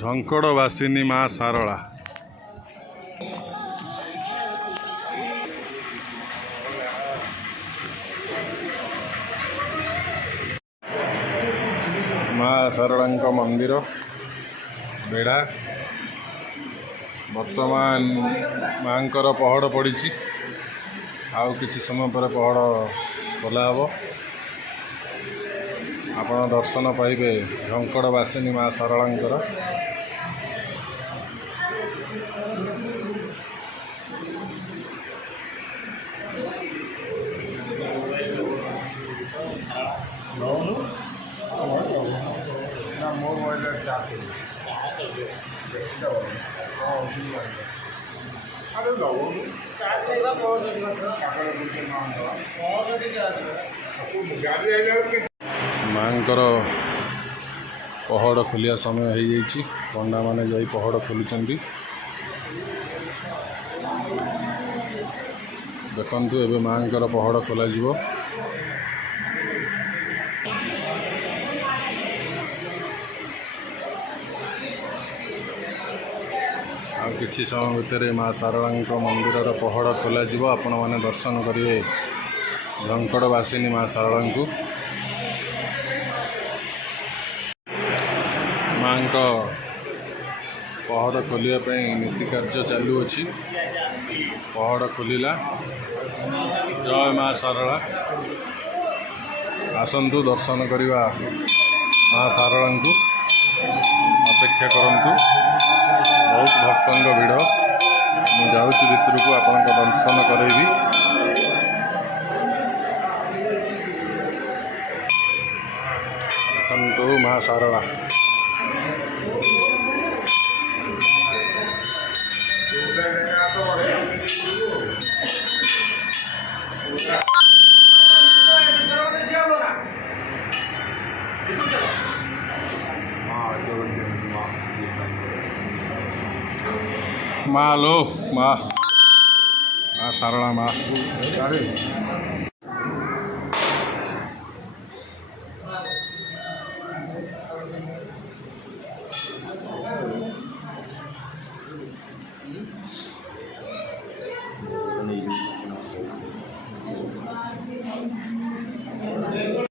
ଝଙ୍କଡ଼ବାସିନୀ ମା ଶାରଳା। ମା ଶାରଳାଙ୍କ ମନ୍ଦିର ବେଢ଼ା। ବର୍ତ୍ତମାନ ମାଙ୍କର ପହଡ଼ ପଡ଼ିଛି, ଆଉ କିଛି ସମୟ ପରେ ପହଡ଼ ଖୋଲା ହେବ। ଆପଣ ଦର୍ଶନ ପାଇବେ ଝଙ୍କଡ଼ବାସିନୀ ମା ଶାରଳାଙ୍କର। ମାଙ୍କର ପହଡ଼ ଖୋଲିବା ସମୟ ହେଇଯାଇଛି। ପଣ୍ଡାମାନେ ଯାଇ ପହଡ଼ ଖୋଲୁଛନ୍ତି। ଦେଖନ୍ତୁ, ଏବେ ମାଙ୍କର ପହଡ଼ ଖୋଲାଯିବ। ଆଉ କିଛି ସମୟ ଭିତରେ ମା ଶାରଳାଙ୍କ ମନ୍ଦିରର ପହଡ଼ ଖୋଲାଯିବ। ଆପଣମାନେ ଦର୍ଶନ କରିବେ ଝଙ୍କଡ଼ବାସିନୀ ମା ଶାରଳାଙ୍କୁ। ମାଙ୍କ ପହଡ଼ ଖୋଲିବା ପାଇଁ ନୀତି କାର୍ଯ୍ୟ ଚାଲୁଅଛି। ପହଡ଼ ଖୋଲିଲା। ଜୟ ମା ଶାରଳା। ଆସନ୍ତୁ ଦର୍ଶନ କରିବା ମା ଶାରଳାଙ୍କୁ। ଅପେକ୍ଷା କରନ୍ତୁ, ବହୁତ ଭକ୍ତଙ୍କ ଭିଡ଼। ମୁଁ ଯାଉଛି ଭିତରକୁ, ଆପଣଙ୍କ ଦର୍ଶନ କରେଇବି। ଦେଖନ୍ତୁ ମା ଶାରଳା। ମା ଲୋ ମା, ମା ଶାରଳା ମା।